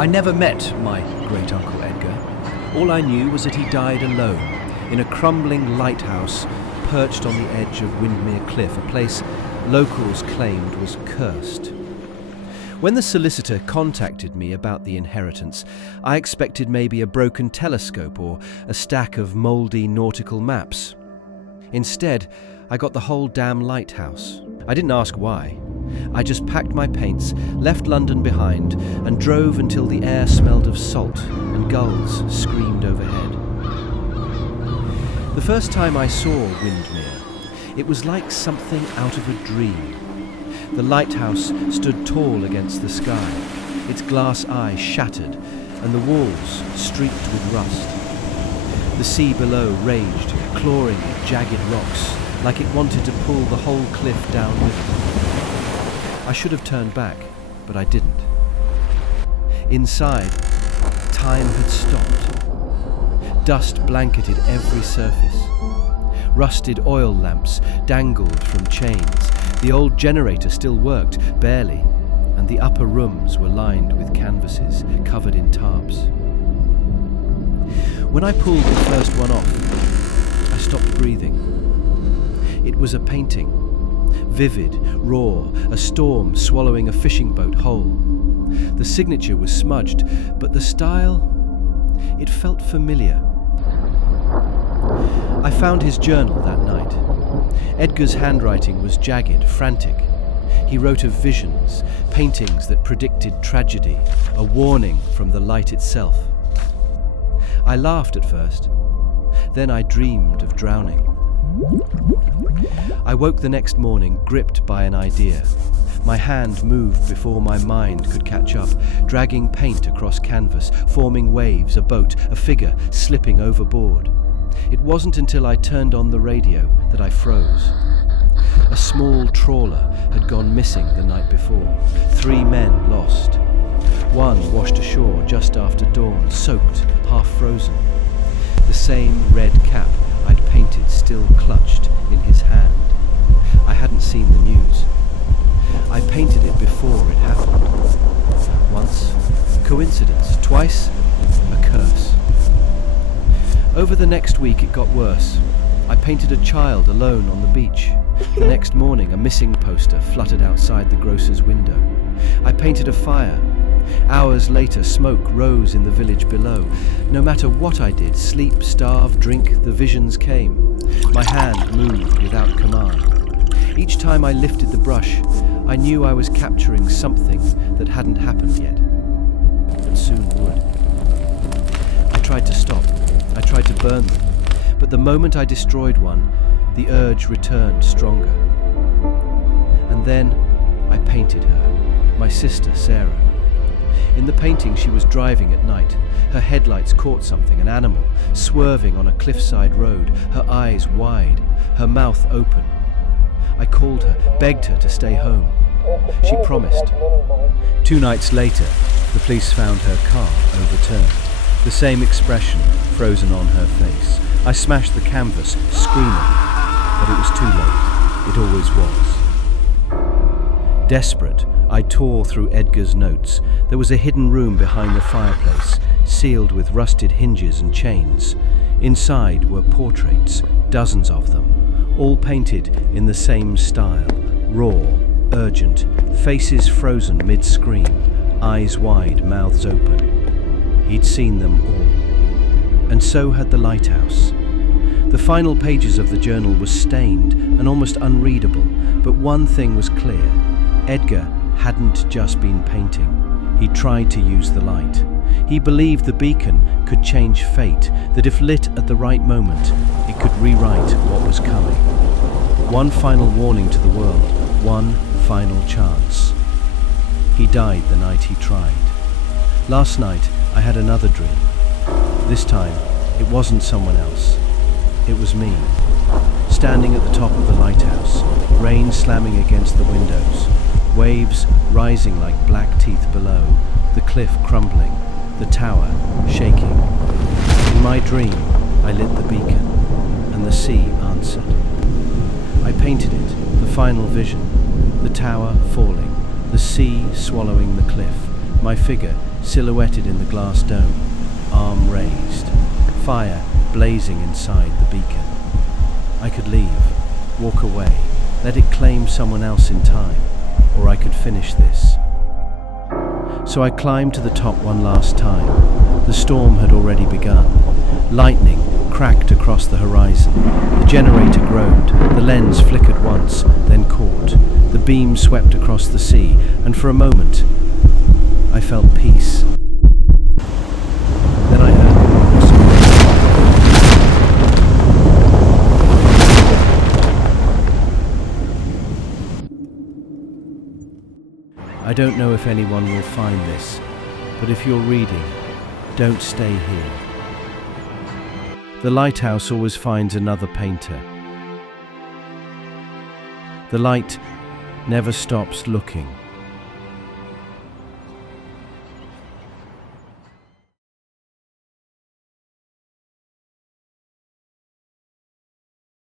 I never met my great-uncle Edgar. All I knew was that he died alone, in a crumbling lighthouse perched on the edge of Windmere Cliff, a place locals claimed was cursed. When the solicitor contacted me about the inheritance, I expected maybe a broken telescope or a stack of mouldy nautical maps. Instead, I got the whole damn lighthouse. I didn't ask why. I just packed my paints, left London behind, and drove until the air smelled of salt and gulls screamed overhead. The first time I saw Windmere, it was like something out of a dream. The lighthouse stood tall against the sky, its glass eye shattered, and the walls streaked with rust. The sea below raged, clawing at jagged rocks, like it wanted to pull the whole cliff down with it. I should have turned back, but I didn't. Inside, time had stopped. Dust blanketed every surface. Rusted oil lamps dangled from chains. The old generator still worked, barely, and the upper rooms were lined with canvases covered in tarps. When I pulled the first one off, I stopped breathing. It was a painting, vivid, raw, a storm swallowing a fishing boat whole. The signature was smudged, but the style, it felt familiar. I found his journal that night. Edgar's handwriting was jagged, frantic. He wrote of visions, paintings that predicted tragedy, a warning from the light itself. I laughed at first. Then I dreamed of drowning. I woke the next morning gripped by an idea. My hand moved before my mind could catch up, dragging paint across canvas, forming waves, a boat, a figure slipping overboard. It wasn't until I turned on the radio that I froze. A small trawler had gone missing the night before. 3 men lost. One washed ashore just after dawn, soaked, half frozen. The same red cap I'd painted still clutched in his hand. I hadn't seen the news. I painted it before it happened. Once, coincidence. Twice, a curse. Over the next week it got worse. I painted a child alone on the beach. The next morning a missing poster fluttered outside the grocer's window. I painted a fire. Hours later smoke rose in the village below. No matter what I did, sleep, starve, drink, the visions came. My hand moved without command. Each time I lifted the brush, I knew I was capturing something that hadn't happened yet, but soon would. I tried to stop. I tried to burn them, but the moment I destroyed one, the urge returned stronger. And then I painted her, my sister Sarah. In the painting she was driving at night. Her headlights caught something, an animal, swerving on a cliffside road, her eyes wide, her mouth open. I called her, begged her to stay home. She promised. 2 nights later, the police found her car overturned. The same expression frozen on her face. I smashed the canvas, screaming, but it was too late. It always was. Desperate, I tore through Edgar's notes. There was a hidden room behind the fireplace, sealed with rusted hinges and chains. Inside were portraits, dozens of them, all painted in the same style, raw, urgent, faces frozen mid-scream, eyes wide, mouths open. He'd seen them all. And so had the lighthouse. The final pages of the journal were stained and almost unreadable, but one thing was clear. Edgar hadn't just been painting. He tried to use the light. He believed the beacon could change fate, that if lit at the right moment, it could rewrite what was coming. One final warning to the world, one final chance. He died the night he tried. Last night, I had another dream. This time, it wasn't someone else. It was me, standing at the top of the lighthouse, rain slamming against the windows, waves rising like black teeth below, the cliff crumbling, the tower shaking. In my dream, I lit the beacon, and the sea answered. I painted it, the final vision, the tower falling, the sea swallowing the cliff, My figure silhouetted in the glass dome, arm raised, fire blazing inside the beacon. I could leave, walk away, let it claim someone else in time, or I could finish this. So I climbed to the top one last time. The storm had already begun. Lightning cracked across the horizon. The generator groaned. The lens flickered once, then caught. The beam swept across the sea, and for a moment, I felt peace. Then I heard I don't know if anyone will find this, but if you're reading, don't stay here. The lighthouse always finds another painter. The light never stops looking.